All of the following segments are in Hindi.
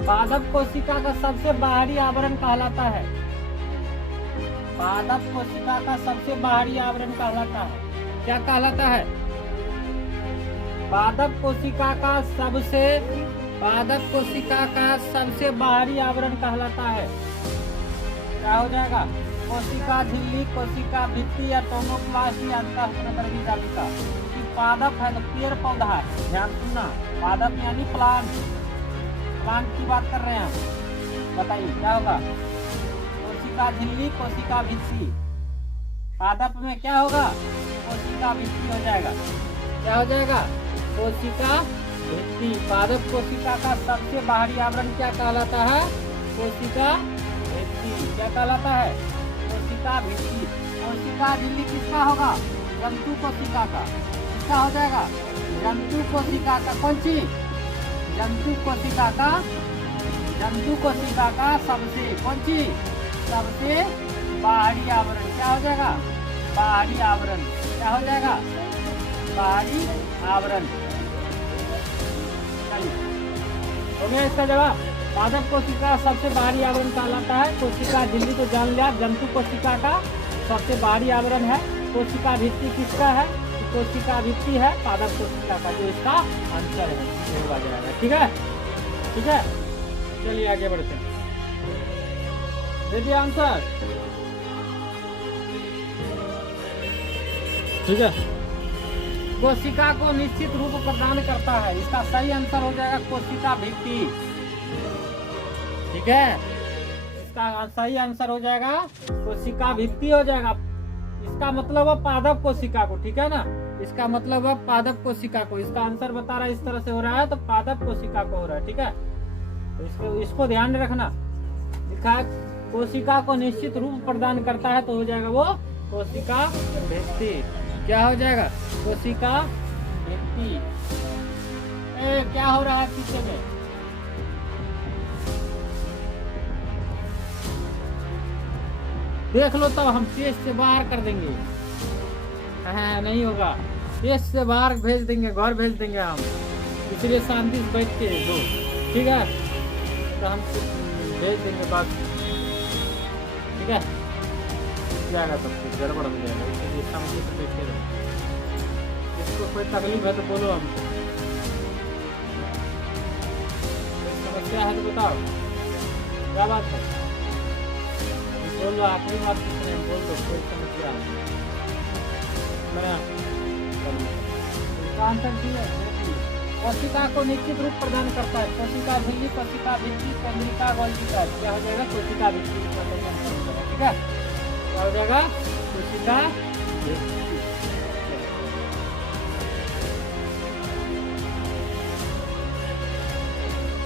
पादप कोशिका का सबसे बाहरी आवरण कहलाता है। पादप कोशिका का सबसे बाहरी आवरण कहलाता है, क्या कहलाता है? पादप कोशिका का सबसे बाहरी आवरण कहलाता है। क्या हो जाएगा? कोशिका झिल्ली, कोशिका भित्ति या टोमोप्लास्ट या अंतःस्रावी जालिका। पादप है तो पेड़ पौधा है, ध्यान सुनना। पादप यानी प्लांट की बात कर रहे हैं हम। बताइए क्या होगा? कोशिका झिल्ली, कोशिका भित्ति। पादप में क्या होगा? कोशिका भित्ति हो जाएगा। क्या हो जाएगा? कोशिका भित्ति। पादप कोशिका का सबसे बाहरी आवरण क्या कहलाता है? कोशिका भित्ति। क्या कहलाता है? कोशिका भित्ति। कोशिका झिल्ली किसका होगा? जंतु कोशिका का। किसका हो जाएगा? जंतु कोशिका का। कौन सी? जंतु कोशिका का सबसे, कौन सी? सबसे बाहरी आवरण। क्या हो जाएगा? बाहरी आवरण। क्या हो जाएगा? बाहरी आवरण। हो गया इसका जवाब। पादप कोशिका सबसे बाहरी आवरण कहलाता है। कोशिका झिल्ली तो जान लिया, जंतु कोशिका का सबसे बाहरी आवरण है। कोशिका भित्ति किसका है? कोशिका भित्ति है पादप कोशिका का, जो इसका आंसर है होगा जाएगा। ठीक है, ठीक है, चलिए आगे बढ़ते हैं। देखिए आंसर, ठीक है। कोशिका को निश्चित रूप प्रदान करता है, इसका सही आंसर हो जाएगा कोशिका भित्ति। ठीक है, इसका सही आंसर हो जाएगा कोशिका भित्ति हो जाएगा। इसका मतलब है पादप कोशिका को। ठीक है ना, इसका मतलब है पादप कोशिका को। इसका आंसर बता रहा है इस तरह से हो रहा है, तो पादप कोशिका को हो रहा है। ठीक है, तो इसको ध्यान में रखना। लिखा है कोशिका को निश्चित रूप प्रदान करता है, तो हो जाएगा वो कोशिका भित्ति। क्या हो जाएगा? कोशिका भित्ति। क्या हो रहा है पीछे में? देख लो, तब हम टेस्ट से बाहर कर देंगे। हाँ, नहीं होगा, टेस्ट से बाहर भेज देंगे, घर भेज देंगे हम। इसलिए शांति से बैठ के दो। ठीक है, तो हम भेज देंगे बात। ठीक है, जाएगा सब कुछ गड़बड़ हो जाएगा, इसलिए शांति से बैठे रहो। इसको कोई तकलीफ है तो बोलो हमको। समस्या है तो बताओ, क्या बात है? बोलो, आखिरी बात कुछ नहीं, बोल दो, कोई समस्या है? आंसर की है कोशिका को निश्चित रूप प्रदान करता है। कोशिका झिल्ली, कोशिका भित्ति, केंद्रिका, गोल्जिका। क्या हो जाएगा? कोशिका भित्ति। ठीक है, क्या हो जाएगा? कोशिका भित्ति।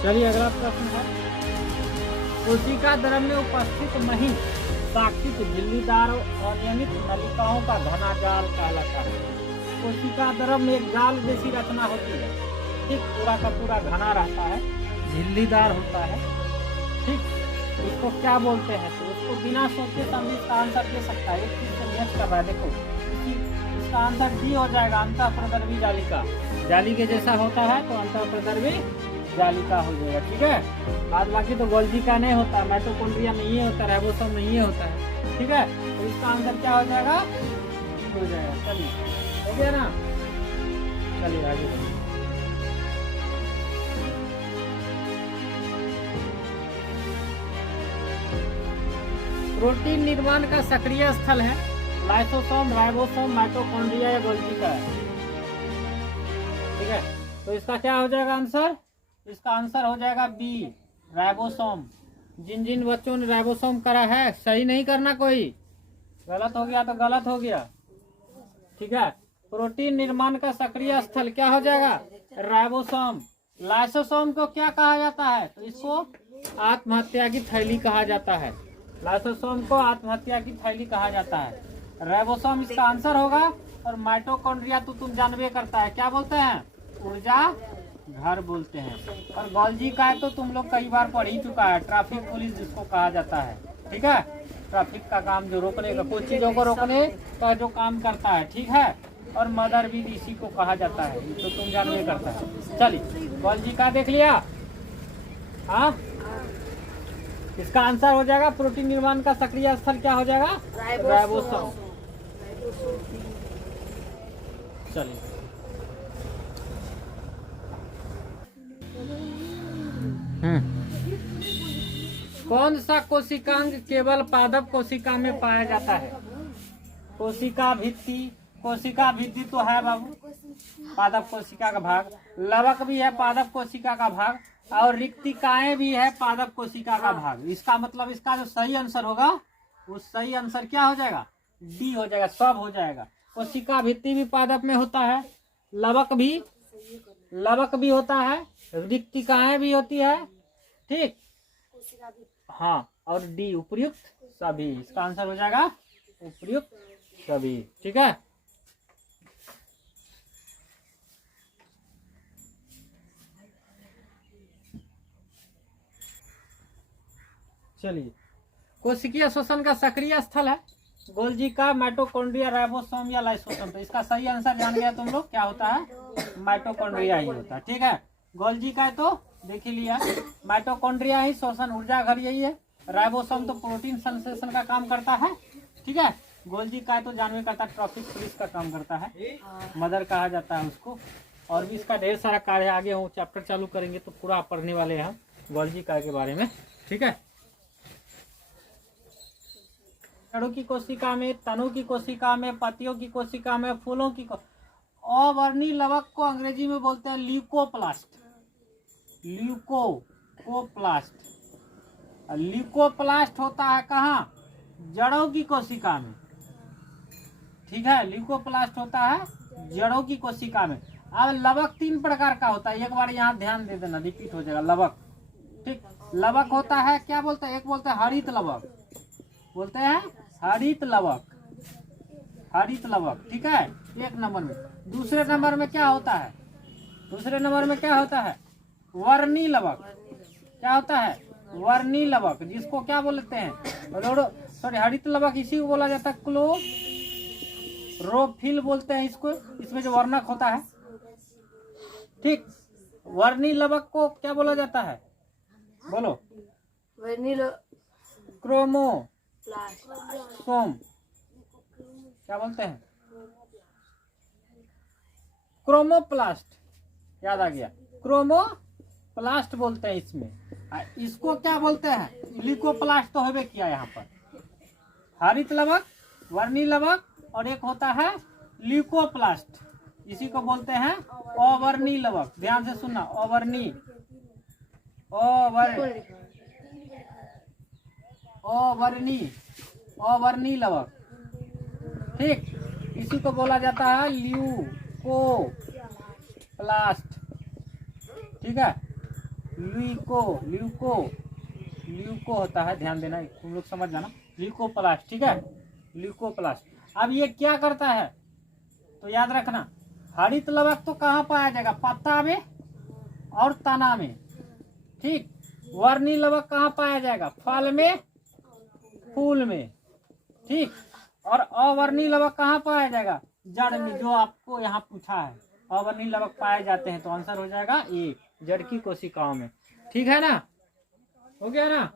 चलिए अगला प्रश्न है, कोशिका द्रव में उपस्थित महीन साक्षित झिल्लीदार और अनियमित नलिकाओं का घना जाल कहलाता है। कोशिका द्रव में एक जाल जैसी रचना होती है। ठीक, पूरा का पूरा घना रहता है, झिल्लीदार होता है। ठीक, इसको क्या बोलते हैं? तो उसको बिना सोचे समझे इसका आंसर दे सकता है। एक चीज से मैच कर रहा है, देखो इसका आंसर डी हो जाएगा, अंतःप्रदर्वी जालिका। जाली के जैसा होता है तो अंतःप्रदर्वी जालिका हो जाएगा। ठीक है, बाद बाकी तो गोल्जिका नहीं होता, माइटोकॉन्ड्रिया नहीं होता, राइबोसोम नहीं होता है। ठीक है, तो इसका आंसर क्या हो जाएगा? हो जाएगा। चलिए, हो गया ना? चलिए आगे बढ़िए। प्रोटीन निर्माण का सक्रिय स्थल है लाइसोसोम, राइबोसोम, माइटोकॉन्ड्रिया या गोल्जिका है। ठीक है, तो इसका क्या हो जाएगा आंसर? इसका आंसर हो जाएगा बी, राइबोसोम। जिन जिन बच्चों ने राइबोसोम करा है, सही नहीं करना, कोई गलत हो गया तो गलत हो गया। ठीक है, प्रोटीन निर्माण का सक्रिय स्थल क्या हो जाएगा? राइबोसोम। लाइसोसोम को क्या कहा जाता है? तो इसको आत्महत्या की थैली कहा जाता है। लाइसोसोम को आत्महत्या की थैली कहा जाता है। राइबोसोम इसका आंसर होगा। और माइटोकॉन्ड्रिया तो तुम जानबे करता है, क्या बोलते हैं? ऊर्जा घर बोलते हैं। और गोल्जी का है तो तुम लोग कई बार पढ़ ही चुका है, ट्रैफिक पुलिस जिसको कहा जाता है। ठीक है, ट्रैफिक का काम जो रोकने का, कुछ चीजों को रोकने का जो काम करता है। ठीक है, और मदर भी इसी को कहा जाता है, तो तुम जानबे करता है। चलिए, गोल्जी का देख लिया। हाँ, इसका आंसर हो जाएगा प्रोटीन निर्माण का सक्रिय स्थल क्या हो जाएगा? राइबोसोम। चलिए, कौन सा कोशिकांग केवल पादप कोशिका में पाया जाता है? कोशिका भित्ति, कोशिका भित्ति तो है बाबू, पादप कोशिका का भाग, लवक भी है पादप कोशिका का भाग, और रिक्तिकाएं भी है पादप कोशिका का भाग। इसका मतलब इसका जो सही आंसर होगा वो सही आंसर क्या हो जाएगा? डी हो जाएगा, सब हो जाएगा। कोशिका भित्ति भी पादप में होता है, लवक भी होता है, रिक्तिकाएं भी होती है, ठीक, हाँ, और डी उपयुक्त सभी। इसका आंसर हो जाएगा उपयुक्त सभी, ठीक है। चलिए, कोशिकीय श्वसन का सक्रिय स्थल है गोल्जी का, माइटोकॉन्ड्रिया, राइबोसोम या लाइसोसोम। तो इसका सही आंसर जान गया तुम लोग, क्या होता है? माइटोकॉन्ड्रिया ही होता है, ठीक है। गोल्जी का तो देख ही लिया, माइटोकॉन्ड्रिया ही श्वसन ऊर्जा घर यही है, राइबोसोम तो प्रोटीन संश्लेषण का काम करता है, ठीक है। गोल्जी का तो जानवे करता है, ट्रॉफिक पुलिस का काम करता है, मदर कहा जाता है उसको। और भी इसका ढेर सारा कार्य आगे हम चैप्टर चालू करेंगे तो पूरा पढ़ने वाले हैं हम गोल्जी का के बारे में, ठीक है। जड़ों की कोशिका में, तनु की कोशिका में, पत्तियों की कोशिका में, फूलों की अवर्णी लवक को अंग्रेजी में बोलते हैं ल्यूकोप्लास्ट। ल्यूकोप्लास्ट होता है कहाँ? जड़ों की कोशिका में, ठीक है। ल्यूकोप्लास्ट होता है जड़ों की कोशिका में। अब लवक 3 प्रकार का होता है, एक बार यहाँ ध्यान दे देना, रिपीट हो जाएगा। लवक, ठीक, लवक होता है, क्या बोलते हैं? एक बोलते हैं हरित लवक, बोलते हैं हरित लवक, ठीक है, 1 नंबर में। दूसरे नंबर में क्या होता है? दूसरे नंबर में क्या होता है? वर्णी लवक। क्या होता है? वर्णी लवक, जिसको क्या बोलते हैं? सॉरी, हरित लवक इसी को बोला जाता है क्लोरोफिल बोलते हैं इसको, इसमें जो वर्णक होता है, ठीक। वर्णी लवक को क्या बोला जाता है? बोलो। क्रोमोसोम क्या बोलते हैं? क्रोमोप्लास्ट, याद आ गया, क्रोमोप्लास्ट बोलते हैं इसमें। इसको क्या बोलते हैं? ल्यूकोप्लास्ट तो होबे किया यहाँ पर। हरित लवक, वर्णी लवक, और एक होता है ल्यूकोप्लास्ट, इसी को बोलते हैं अवर्णी लवक। ध्यान से सुनना, अवर्णी लवक, ठीक, इसी को बोला जाता है ल्यूकोप्लास्ट, ठीक है। ल्यूको होता है, ध्यान देना, तुम लोग समझ जाना, ल्यूकोप्लास्ट, ठीक है, ल्यूकोप्लास्ट। अब ये क्या करता है तो याद रखना, हरित लवक तो कहाँ पाया जाएगा? पत्ता में और तना में, ठीक। वर्णी लवक कहाँ पाया जाएगा? फल में, फूल में, ठीक। और अवर्णी लवक कहाँ पाया जाएगा? जड़ में, जो आपको यहाँ पूछा है, अवर्णी लवक पाए जाते हैं, तो आंसर हो जाएगा 1, जड़ की कोशिकाओं में, ठीक है ना। हो गया ना।